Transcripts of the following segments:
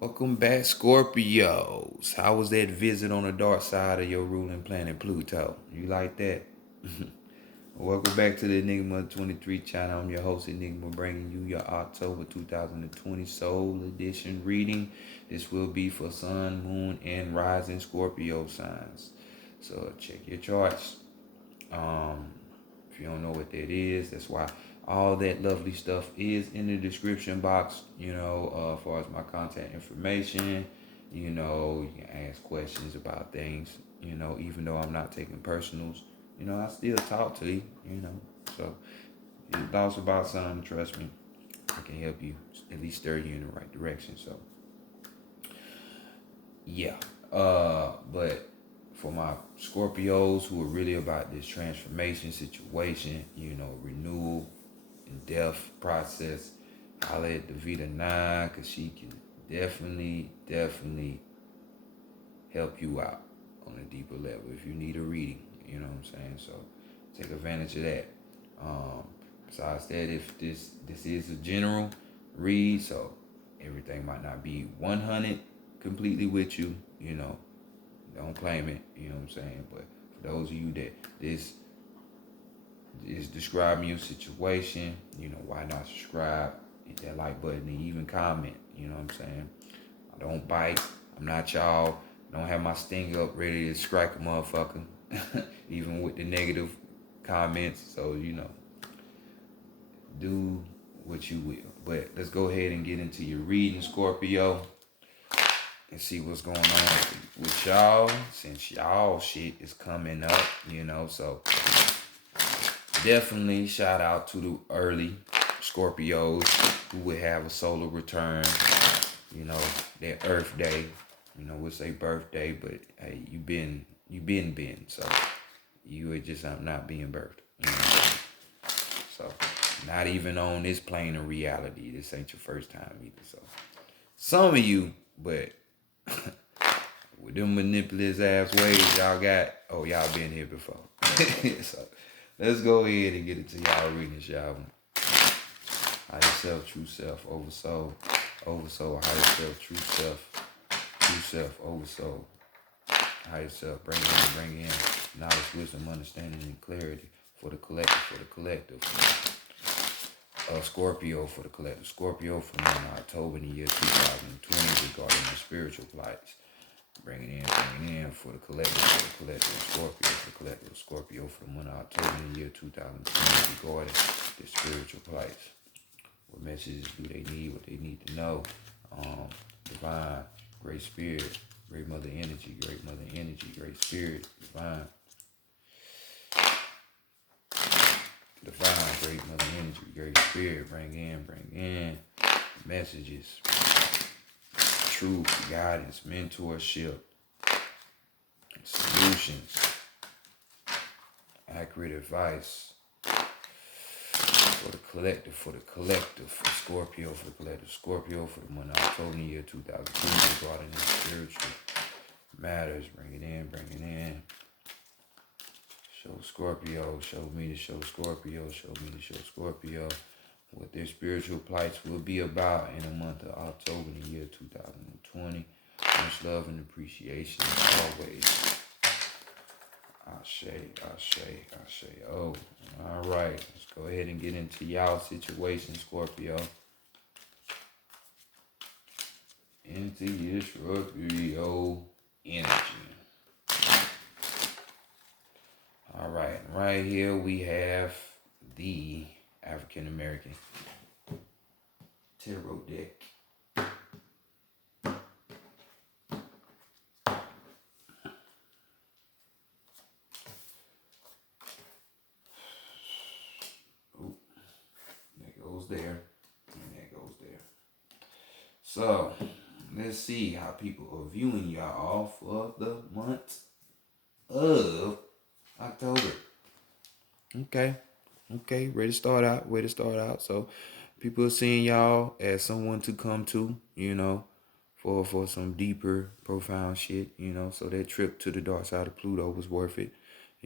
Welcome back, Scorpios. How was that visit on the dark side of your ruling planet Pluto? You like that? Welcome back to the Enigma 23 channel. I'm your host, Enigma, bringing you your October 2020 Soul Edition reading. This will be for Sun, Moon, and Rising Scorpio signs. So check your charts. Um, if you don't know what that is, that's why all that lovely stuff is in the description box, as far as my contact information. You can ask questions about things, even though I'm not taking personals, I still talk to you. So if your thoughts about something, trust me, I can help you, at least steer you in the right direction. So yeah. But for my Scorpios who are really about this transformation situation, renewal and death process, holla at the Vita 9 because she can definitely help you out on a deeper level if you need a reading, you know what I'm saying? So take advantage of that. Um, Besides that, if this is a general read, so everything might not be 100 completely with you, don't claim it, you know what I'm saying? But for those of you that this is describing your situation, why not subscribe, hit that like button, and even comment, you know what I'm saying? I don't bite. I'm not y'all. I don't have my sting up ready to strike a motherfucker, even with the negative comments. So, do what you will. But let's go ahead and get into your reading, Scorpio, and see what's going on with y'all, since y'all shit is coming up, so definitely shout out to the early Scorpios who would have a solar return, their Earth Day. We'll say birthday, but hey, you been, so you are just not being birthed. So not even on this plane of reality. This ain't your first time either. So some of you, but with them manipulative ass ways y'all been here before. So let's go ahead and get into y'all reading, y'all. Higher self, true self, oversoul, oversoul, higher self, true self, oversoul, higher self, bring in knowledge, wisdom, understanding, and clarity for the collective. Scorpio for the collective. Scorpio from October in the year 2020 regarding the spiritual plights. Bring it in for the collective, Scorpio for the collective, Scorpio for the month of October in the year 2020 regarding the spiritual plights. What messages do they need? What they need to know? Divine, great spirit, great mother energy, great spirit, divine, great mother energy, great spirit. Bring in messages, truth, guidance, mentorship, solutions, accurate advice. For the collective, for Scorpio, for the collective, Scorpio, for the month of October in the year 2002, regarding the spiritual matters. Bring it in. Show Scorpio, show me to show Scorpio, what their spiritual plights will be about in the month of October in the year 2020. Much love and appreciation as always. Ashe. Oh, all right. Let's go ahead and get into y'all situation, Scorpio. Into your Scorpio energy. All right. Right here we have the African American tarot deck. There, and that goes there. So let's see how people are viewing y'all for the month of October. Okay, way to start out. So people are seeing y'all as someone to come to, for some deeper, profound shit, So that trip to the dark side of Pluto was worth it.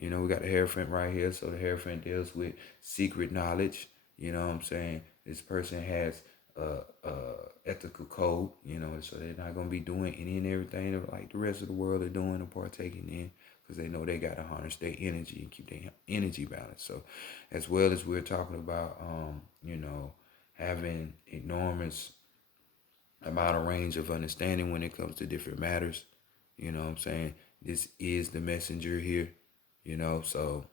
We got the Hierophant right here, so the Hierophant deals with secret knowledge. You know what I'm saying? This person has ethical code, so they're not gonna be doing any and everything like the rest of the world are doing and partaking in, because they know they gotta harness their energy and keep their energy balanced. So, as well as we're talking about, having enormous amount of range of understanding when it comes to different matters. You know what I'm saying? This is the messenger here, so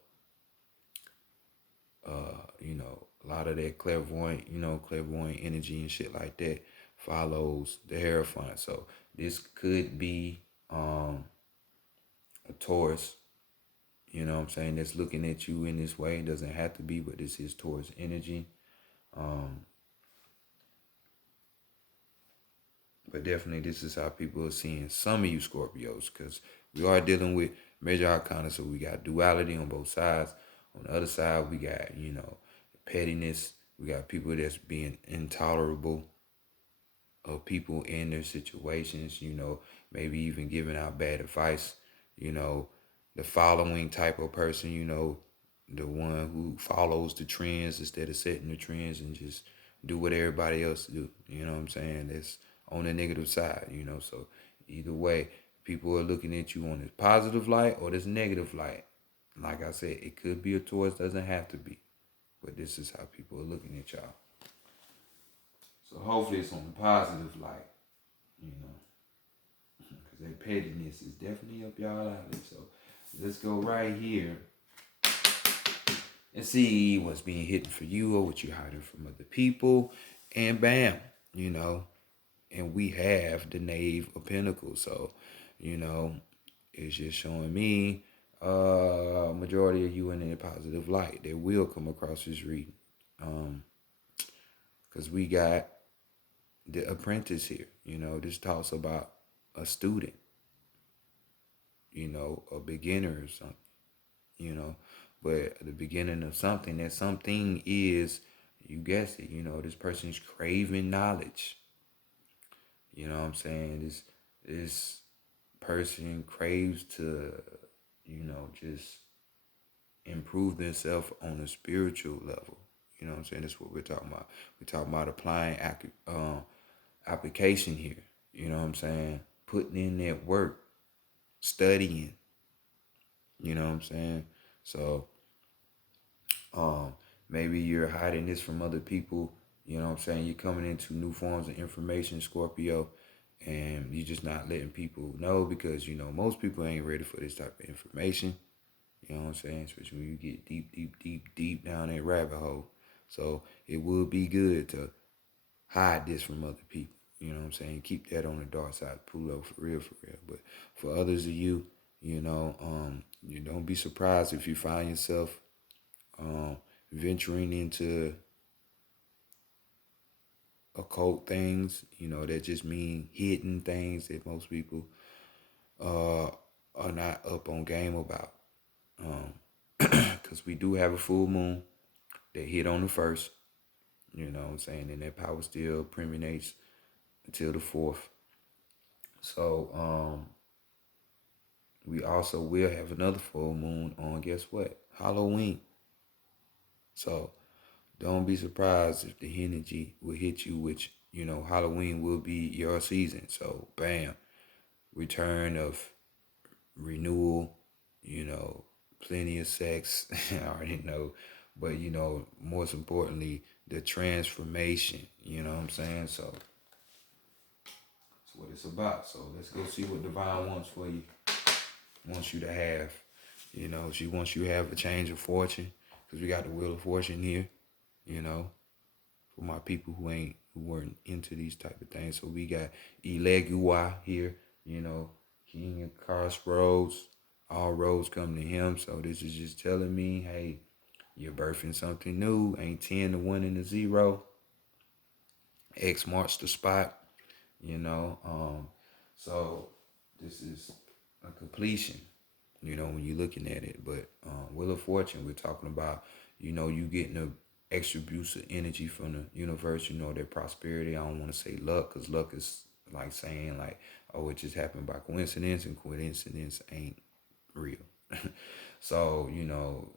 a lot of that clairvoyant energy and shit like that follows the Hierophant. So this could be a Taurus, what I'm saying, that's looking at you in this way. It doesn't have to be, but this is Taurus energy. Um, but definitely this is how people are seeing some of you Scorpios, because we are dealing with major arcana, so we got duality on both sides. On the other side, we got, pettiness. We got people that's being intolerable of people in their situations, maybe even giving out bad advice, the following type of person, the one who follows the trends instead of setting the trends and just do what everybody else do. You know what I'm saying? That's on the negative side, so either way, people are looking at you on this positive light or this negative light. Like I said, it could be a Taurus, doesn't have to be. But this is how people are looking at y'all. So hopefully it's on the positive light, because that pettiness is definitely up y'all alley. So let's go right here and see what's being hidden for you or what you're hiding from other people. And bam, and we have the Knave of Pentacles. So, it's just showing me majority of you in a positive light. They will come across this reading. Because we got the Apprentice here. This talks about a student, a beginner or something, but the beginning of something, that something is, you guessed it, this person's craving knowledge. You know what I'm saying? This person craves to, just improve themselves on a spiritual level. You know what I'm saying? That's what we're talking about. We're talking about applying application here. You know what I'm saying? Putting in that work, studying. You know what I'm saying? So, maybe you're hiding this from other people. You know what I'm saying? You're coming into new forms of information, Scorpio, and you're just not letting people know because, most people ain't ready for this type of information. You know what I'm saying? Especially when you get deep, deep, deep, deep down that rabbit hole. So it would be good to hide this from other people. You know what I'm saying? Keep that on the dark side, pull up for real, for real. But for others of you, you don't be surprised if you find yourself venturing into occult things, that just mean hidden things that most people are not up on game about. Because we do have a full moon that hit on the 1st, you know what I'm saying, and that power still permeates until the 4th. So we also will have another full moon on, guess what? Halloween. So don't be surprised if the energy will hit you, which, Halloween will be your season. So bam, return of renewal, plenty of sex, I already know. But, most importantly, the transformation, you know what I'm saying? So that's what it's about. So let's go see what Divine wants for you, wants you to have. She wants you to have a change of fortune, because we got the Wheel of Fortune here, for my people who weren't into these type of things. So we got Elegua here, King of Crossroads, all roads come to him. So this is just telling me, hey, you're birthing something new. Ain't 10 to 1 and a 0. X marks the spot, So this is a completion, when you're looking at it. But Wheel of Fortune, we're talking about, you getting a extra boost of energy from the universe, that prosperity. I don't want to say luck, because luck is like saying like, oh, it just happened by coincidence, and coincidence ain't real. So,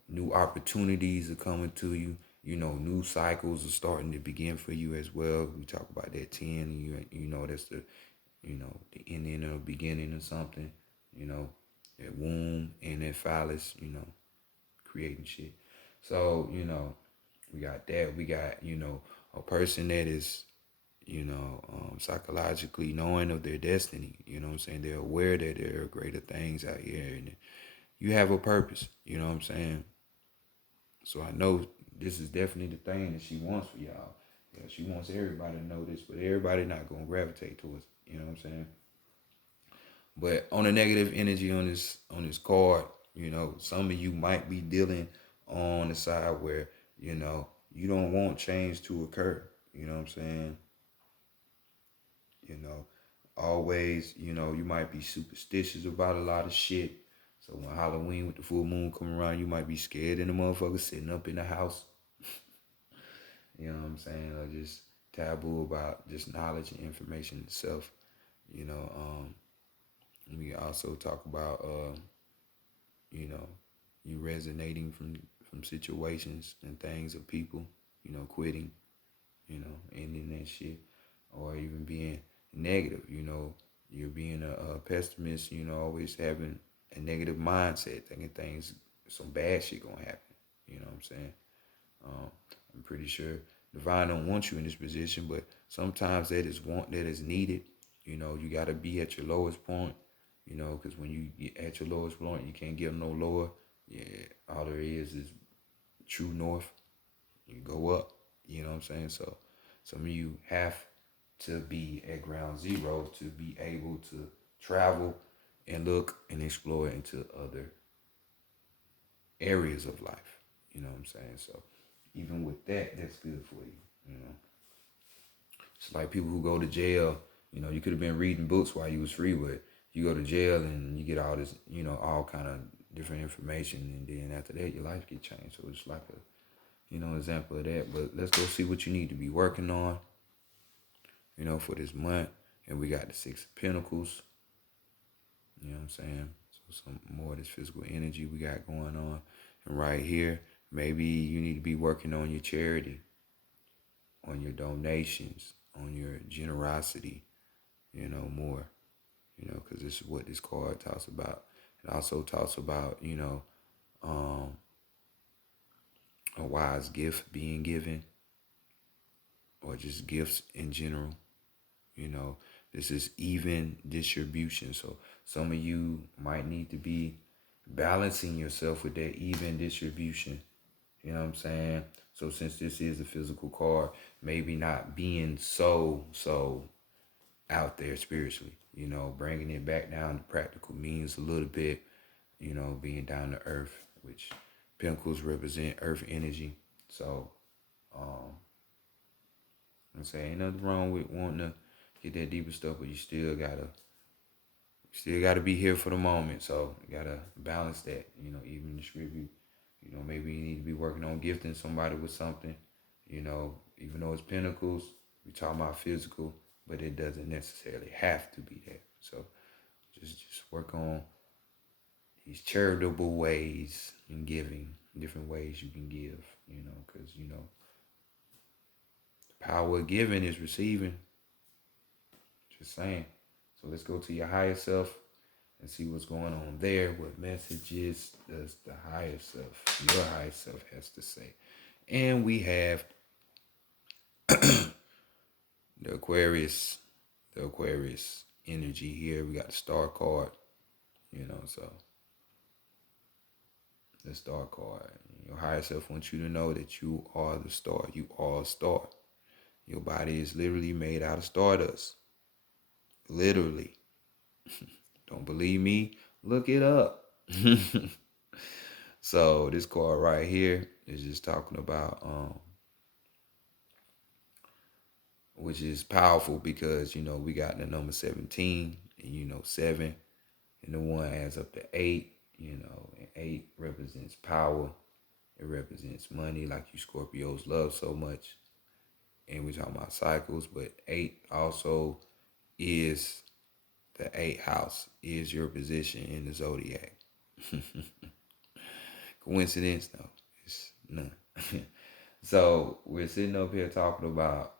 new opportunities are coming to you. new cycles are starting to begin for you as well. We talk about that 10, and that's the ending or beginning of something, that womb and that phallus, creating shit. So, we got that. We got, a person that is, psychologically knowing of their destiny. You know what I'm saying? They're aware that there are greater things out here and you have a purpose. You know what I'm saying? So I know this is definitely the thing that she wants for y'all. Yeah, she wants everybody to know this, but everybody not gonna gravitate towards it. You know what I'm saying? But on a negative energy on this card, some of you might be dealing on the side where, you don't want change to occur. You know what I'm saying? You know, always, you might be superstitious about a lot of shit. So when Halloween with the full moon come around, you might be scared in the motherfucker sitting up in the house. You know what I'm saying? Or just taboo about just knowledge and information itself. You know, we also talk about you know, you resonating from situations and things of people, quitting, ending that shit, or even being negative, you're being a pessimist, always having a negative mindset, thinking things, some bad shit gonna happen. You know what I'm saying? Um, I'm pretty sure divine don't want you in this position, but sometimes that is needed. You gotta be at your lowest point. Because when you get at your lowest point, you can't get no lower. Yeah, all there is true north. You go up. You know what I'm saying? So some of you have to be at ground zero to be able to travel and look and explore into other areas of life. You know what I'm saying? So even with that, that's good for you. It's like people who go to jail. You could have been reading books while you was free, but you go to jail and you get all this, all kind of different information, and then after that, your life get changed. So it's like a, example of that. But let's go see what you need to be working on, for this month. And we got the Six of Pentacles. You know what I'm saying? So some more of this physical energy we got going on. And right here, maybe you need to be working on your charity, on your donations, on your generosity, more, because this is what this card talks about. It also talks about, um, a wise gift being given, or just gifts in general. This is even distribution. So some of you might need to be balancing yourself with that even distribution. You know what I'm saying? So since this is a physical card, maybe not being so out there spiritually, bringing it back down to practical means a little bit, being down to earth, which pentacles represent earth energy. So, I'm saying ain't nothing wrong with wanting to get that deeper stuff, but you still gotta be here for the moment. So you gotta balance that, even distribute. Maybe you need to be working on gifting somebody with something, even though it's pentacles, we talking about physical, but it doesn't necessarily have to be that. So just work on these charitable ways in giving, different ways you can give, because, the power of giving is receiving. Just saying. So let's go to your higher self and see what's going on there. What messages does the higher self, your higher self, has to say? And we have the Aquarius energy here. We got the star card, so the star card. Your higher self wants you to know that you are the star. You are a star. Your body is literally made out of stardust. Literally. Don't believe me? Look it up. So this card right here is just talking about, which is powerful because, we got the number 17 and, 7 and the 1 adds up to 8, and 8 represents power. It represents money, like you Scorpios love so much. And we're talking about cycles, but 8 also is the 8th house, is your position in the zodiac. Coincidence? No, it's none. So we're sitting up here talking about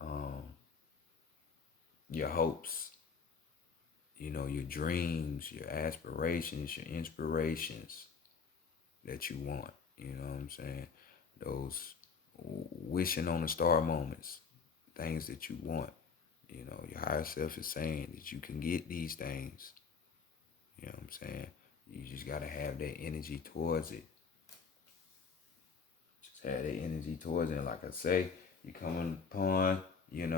um, your hopes, your dreams, your aspirations, your inspirations that you want. You know what I'm saying? Those wishing on a star moments, things that you want. Your higher self is saying that you can get these things. You know what I'm saying? You just gotta have that energy towards it. Just have that energy towards it. And like I say, you coming upon, your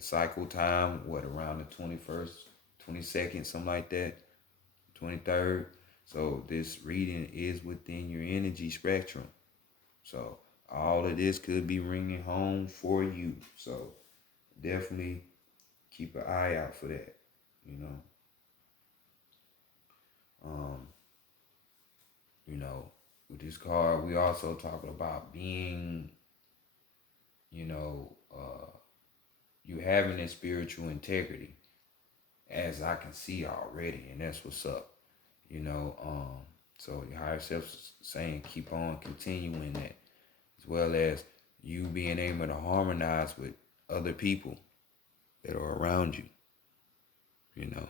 cycle time, what, around the 21st, 22nd, something like that, 23rd. So this reading is within your energy spectrum. So all of this could be ringing home for you. So definitely keep an eye out for that. You know, um, you know, with this card, we also talking about being, you know, you having that spiritual integrity, as I can see already, and that's what's up. You know, so your higher self saying keep on continuing that, as well as you being able to harmonize with other people that are around you. You know,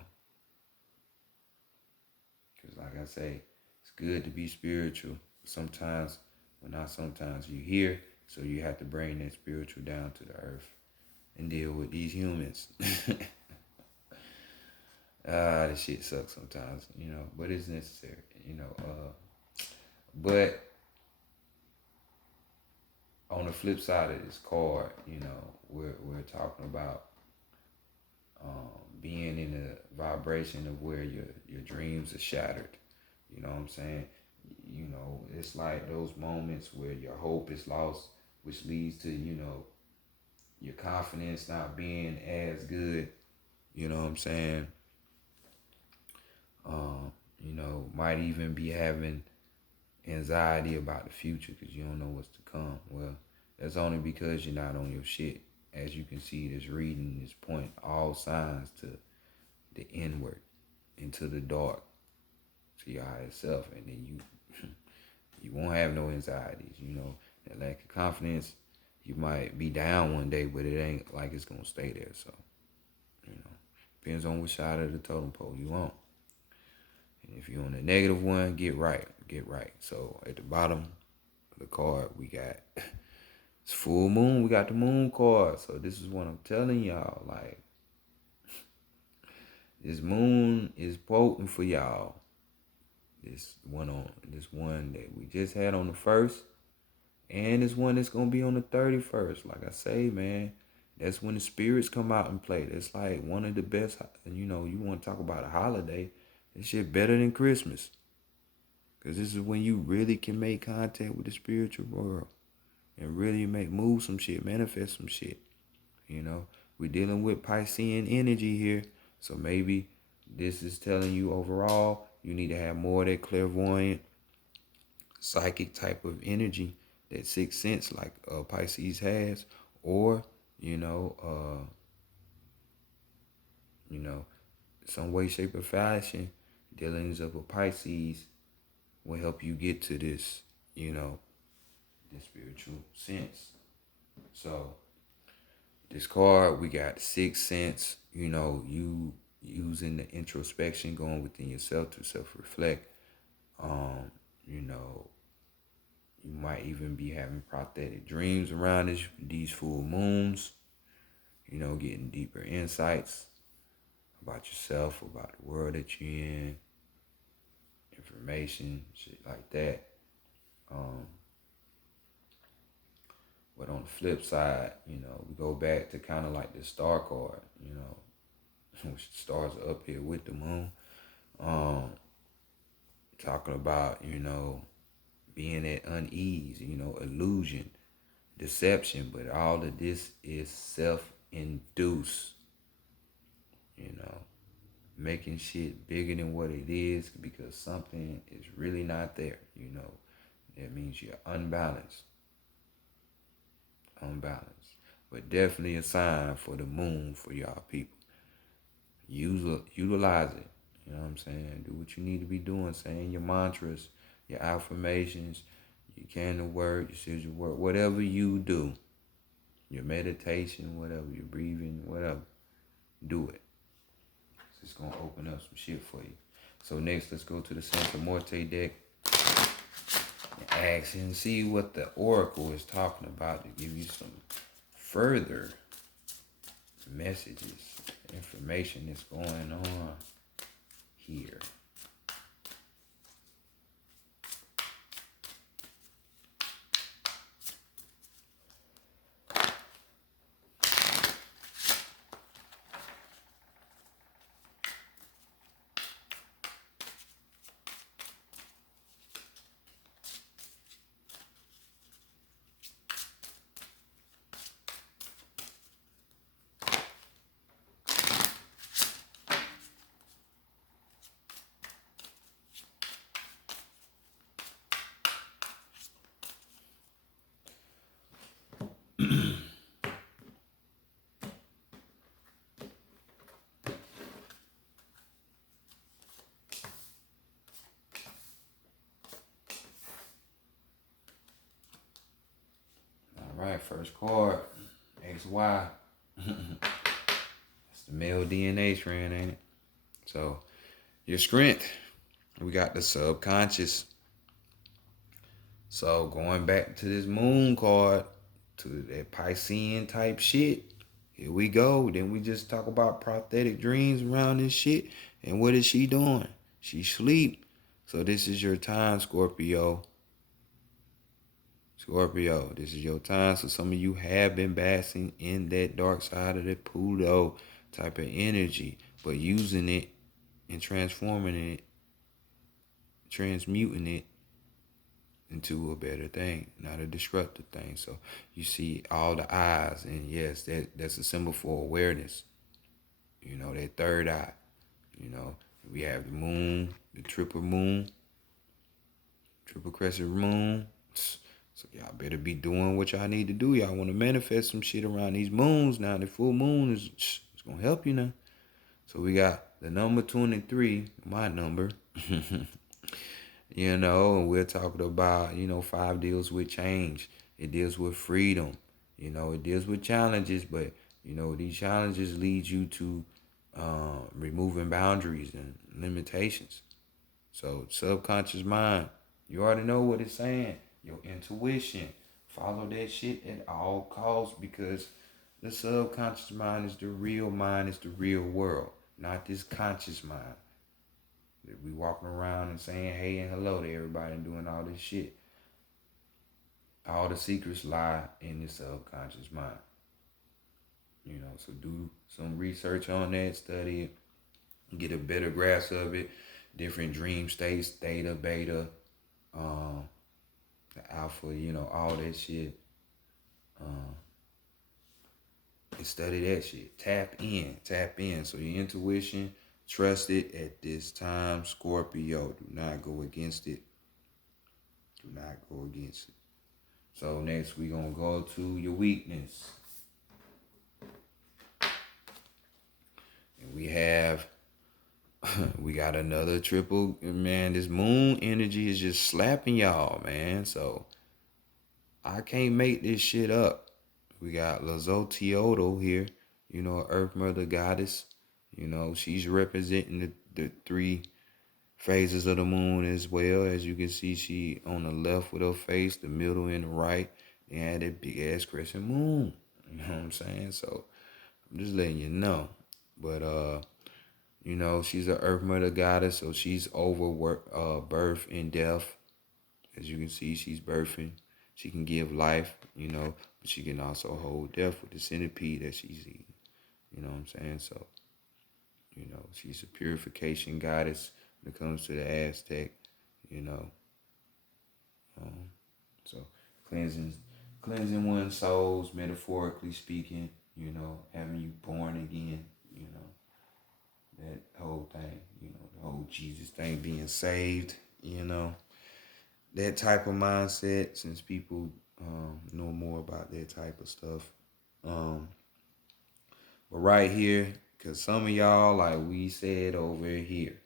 because like I say, it's good to be spiritual. Sometimes, well, not sometimes, you hear, so you have to bring that spiritual down to the earth and deal with these humans. This shit sucks sometimes, but it's necessary, but on the flip side of this card, we're talking about being in a vibration of where your dreams are shattered. You know what I'm saying? It's like those moments where your hope is lost, which leads to, your confidence not being as good. You know what I'm saying? Might even be having anxiety about the future because you don't know what's to come. Well, that's only because you're not on your shit. As you can see, this reading is point all signs to the inward, into the dark, to your higher self, and then you won't have no anxieties. That lack of confidence, you might be down one day, but it ain't like it's gonna stay there. So, you know, depends on which side of the totem pole you on. And if you're on the negative one, get right. So at the bottom of the card, we got it's full moon. We got the moon card. So this is what I'm telling y'all. Like, this moon is potent for y'all. This one that we just had on the 1st, and this one that's gonna be on the 31st. Like I say, man, that's when the spirits come out and play. That's like one of the best. You want to talk about a holiday? This shit better than Christmas. Because this is when you really can make contact with the spiritual world and really move some shit, manifest some shit. We're dealing with Piscean energy here. So maybe this is telling you overall you need to have more of that clairvoyant, psychic type of energy, that sixth sense like Pisces has, or you know, uh, you know, some way, shape, or fashion, dealings of a Pisces will help you get to this, this spiritual sense. So this card, we got sixth sense, you using the introspection, going within yourself to self-reflect. You know, you might even be having prophetic dreams around these full moons, getting deeper insights about yourself, about the world that you're in, information, shit like that. Um, but on the flip side, we go back to kind of like the star card, which the stars are up here with the moon. Um, Talking about, being at unease, illusion, deception, but all of this is self-induced, you know, making shit bigger than what it is because something is really not there, That means you're unbalanced. But definitely a sign for the moon for y'all people. Utilize it. You know what I'm saying? Do what you need to be doing, saying your mantras, your affirmations, You candle work, your sigil work, whatever you do, your meditation, whatever, your breathing, whatever, do it. It's gonna open up some shit for you. So next, let's go to the Santa Morte deck and ask and see what the Oracle is talking about to give you some further messages, information that's going on here. All right, first card, XY. It's the male DNA strand, ain't it? So your strength, we got the subconscious. So going back to this moon card, to that Piscean type shit, here we go. Then we just talk about prophetic dreams around this shit. And what is she doing? She sleep. So this is your time, Scorpio. Scorpio, this is your time. So some of you have been basking in that dark side of the Pluto type of energy, but using it and transforming it, transmuting it into a better thing, not a destructive thing. So you see all the eyes, and yes, that's a symbol for awareness. You know, that third eye. You know, we have the moon, the triple crescent moon. So y'all better be doing what y'all need to do. Y'all want to manifest some shit around these moons now. The full moon is it's gonna help you now. So we got the number 23, my number. You know, and we're talking about, 5 deals with change. It deals with freedom. You know, it deals with challenges, but, these challenges lead you to removing boundaries and limitations. So, subconscious mind, you already know what it's saying. Your intuition, follow that shit at all costs, because the subconscious mind is the real mind, is the real world, not this conscious mind. We walking around and saying hey and hello to everybody and doing all this shit. All the secrets lie in the subconscious mind. So do some research on that, study it, get a better grasp of it. Different dream states, theta, beta, the alpha, all that shit. And study that shit. Tap in. So your intuition, trust it at this time, Scorpio. Do not go against it. Do not go against it. So next we gonna go to your weakness. And we got another triple, man. This moon energy is just slapping y'all, man. So I can't make this shit up. We got Lazotioto here, Earth Mother Goddess. She's representing the 3 phases of the moon as well. As you can see, she on the left with her face, the middle and the right, and had that big ass crescent moon. You know what I'm saying? So I'm just letting you know. But she's an Earth Mother Goddess, so she's over birth and death. As you can see, she's birthing. She can give life, but she can also hold death with the centipede that she's eating. You know what I'm saying? So, she's a purification goddess when it comes to the Aztec, So cleansing one's souls, metaphorically speaking, having you born again, that whole thing, the whole Jesus thing, being saved, that type of mindset, since people know more about that type of stuff. But right here, because some of y'all, like we said over here,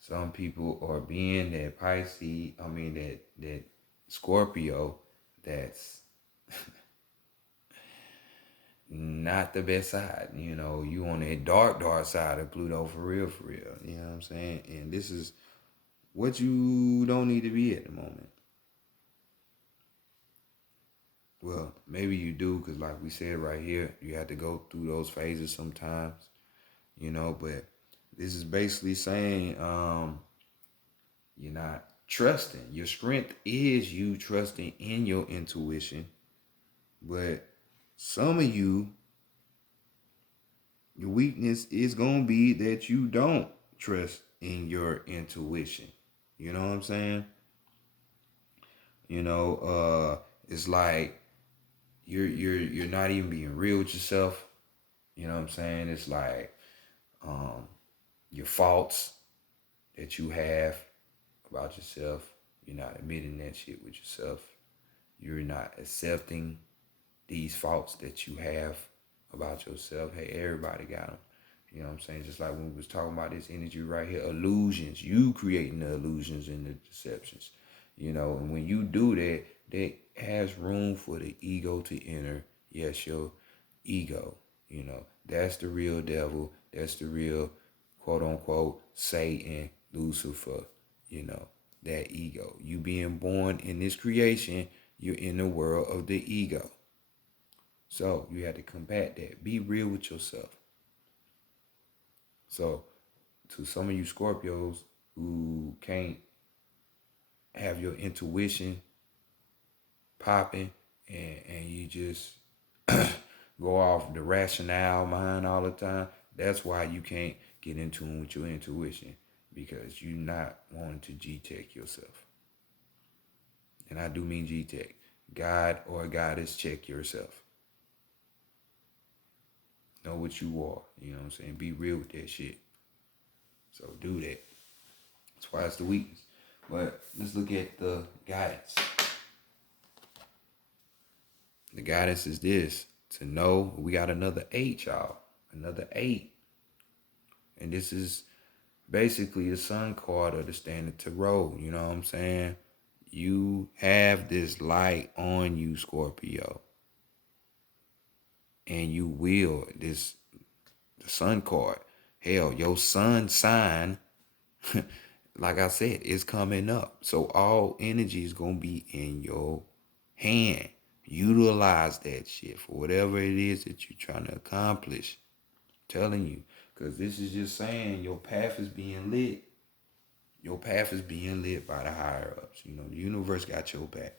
some people are being that Pisces, that Scorpio that's not the best side. You on that dark side of Pluto for real, for real. You know what I'm saying? And this is what you don't need to be at the moment. Well, maybe you do, because like we said right here, you have to go through those phases sometimes, but this is basically saying you're not trusting. Your strength is you trusting in your intuition, but some of you, your weakness is going to be that you don't trust in your intuition. You know what I'm saying? It's like you're not even being real with yourself. You know what I'm saying? It's like um, your faults that you have about yourself. You're not admitting that shit with yourself. You're not accepting these faults that you have about yourself. Hey, everybody got them. You know what I'm saying? Just like when we was talking about this energy right here, illusions. You creating the illusions and the deceptions. And when you do that, that has room for the ego to enter. Yes, your ego. That's the real devil. That's the real, quote unquote, Satan, Lucifer. That ego. You being born in this creation, you're in the world of the ego. So you have to combat that. Be real with yourself. So to some of you Scorpios who can't have your intuition popping and you just go off the rationale mind all the time, that's why you can't get in tune with your intuition, because you're not wanting to G-Tech yourself. And I do mean G-Tech. God or goddess, check yourself. Know what you are. You know what I'm saying? Be real with that shit. So do that. That's why it's the weakness. But let's look at the guidance. The guidance is this. To know we got another 8, y'all. Another 8. And this is basically the sun card of the standard tarot. You know what I'm saying? You have this light on you, Scorpio. And you will. The sun card. Hell, your sun sign, like I said, is coming up. So all energy is going to be in your hand. Utilize that shit for whatever it is that you're trying to accomplish. I'm telling you. Because this is just saying your path is being lit. Your path is being lit by the higher ups. The universe got your back.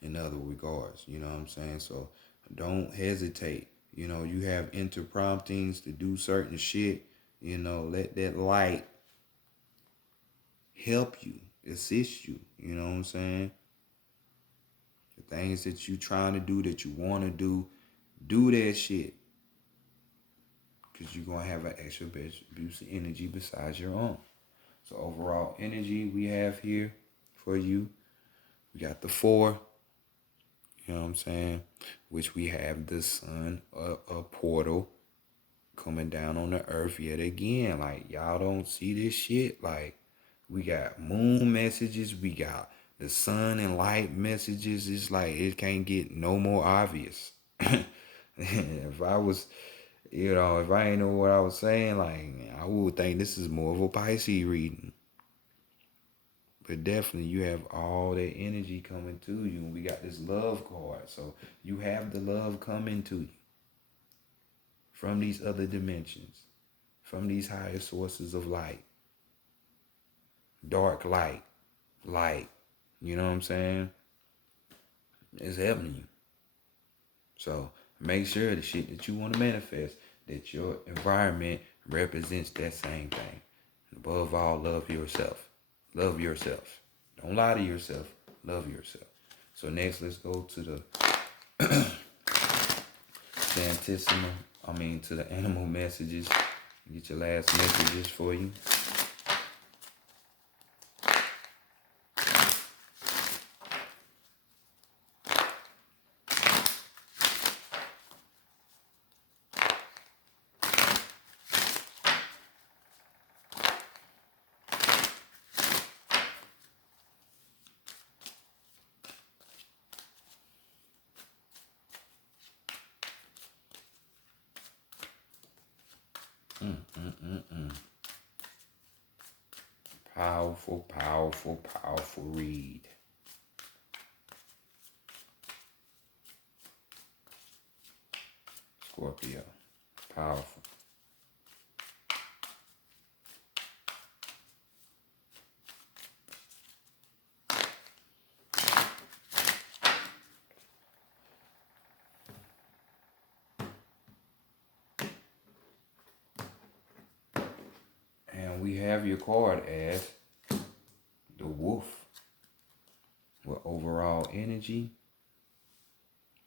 In other regards, you know what I'm saying? So don't hesitate. You have interpromptings to do certain shit. Let that light help you, assist you. You know what I'm saying? The things that you trying to do, that you want to do that shit. Because you're going to have an extra boost of energy besides your own. So overall energy we have here for you. We got the 4. You know what I'm saying? Which we have the sun, a portal coming down on the earth yet again. Like, y'all don't see this shit. Like, we got moon messages. We got the sun and light messages. It's like, it can't get no more obvious. If I was, if I ain't know what I was saying, like, I would think this is more of a Pisces reading. But definitely you have all that energy coming to you. And we got this love card. So you have the love coming to you from these other dimensions, from these higher sources of light. Dark light, light. You know what I'm saying? It's helping you. So make sure the shit that you want to manifest, that your environment represents that same thing. Above all, love yourself. Love yourself. Don't lie to yourself. Love yourself. So next, let's go to the to the animal messages. Get your last messages for you. Powerful, powerful, powerful read. Scorpio. Powerful. And we have your card as the wolf with overall energy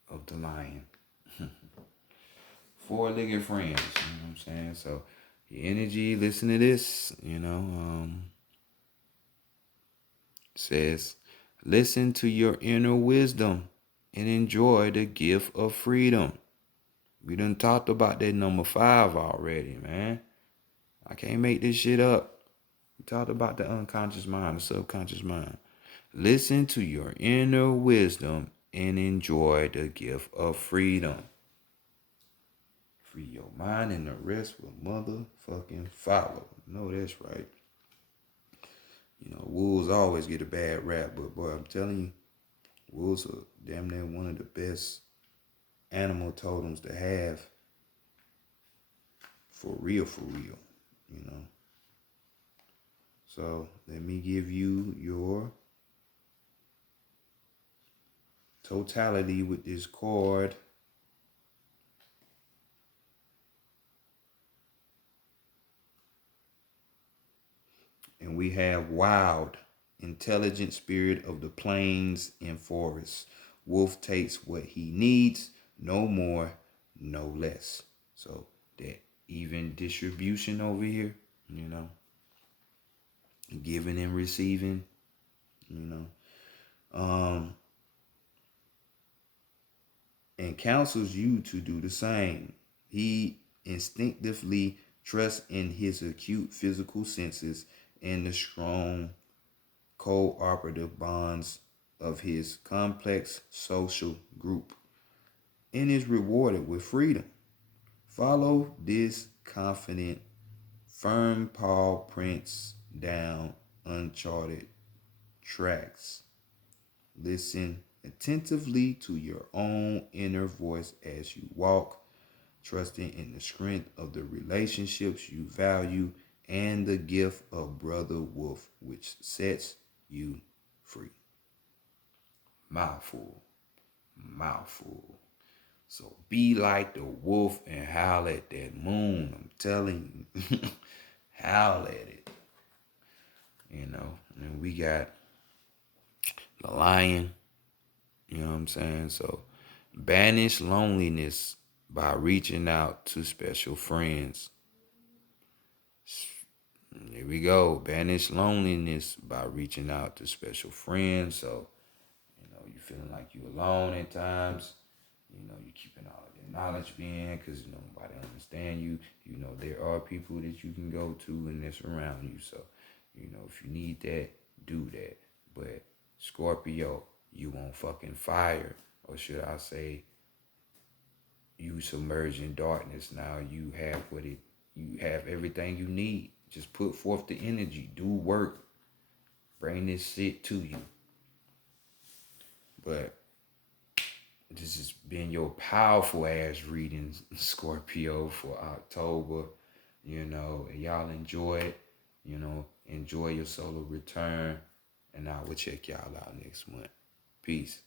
of the lion. Four-legged friends, you know what I'm saying? So your energy, listen to this, says, listen to your inner wisdom and enjoy the gift of freedom. We done talked about that number 5 already, man. I can't make this shit up. We talked about the unconscious mind, the subconscious mind. Listen to your inner wisdom and enjoy the gift of freedom. Free your mind and the rest will motherfucking follow. No, that's right. Wolves always get a bad rap, but boy, I'm telling you, wolves are damn near one of the best animal totems to have. For real, So let me give you your totality with this card. And we have wild, intelligent spirit of the plains and forests. Wolf takes what he needs, no more, no less. So that even distribution over here, giving and receiving, and counsels you to do the same. He instinctively trusts in his acute physical senses and the strong cooperative bonds of his complex social group and is rewarded with freedom. Follow this confident, firm paw prints down uncharted tracks. Listen attentively to your own inner voice as you walk, trusting in the strength of the relationships you value and the gift of Brother Wolf, which sets you free. Mouthful, mouthful. So be like the wolf and howl at that moon. I'm telling you, howl at it. And we got the lion, you know what I'm saying? So banish loneliness by reaching out to special friends. Here we go. Banish loneliness by reaching out to special friends. So, you feeling like you alone at times. You keeping all of the knowledge being because, nobody understand you. There are people that you can go to and that's around you. So, if you need that, do that. But Scorpio, you on fucking fire. Or should I say, you submerge in darkness. Now you have everything you need. Just put forth the energy, do work, bring this shit to you. But this has been your powerful ass reading, Scorpio, for October. And y'all enjoy it. Enjoy your solar return. And I will check y'all out next month. Peace.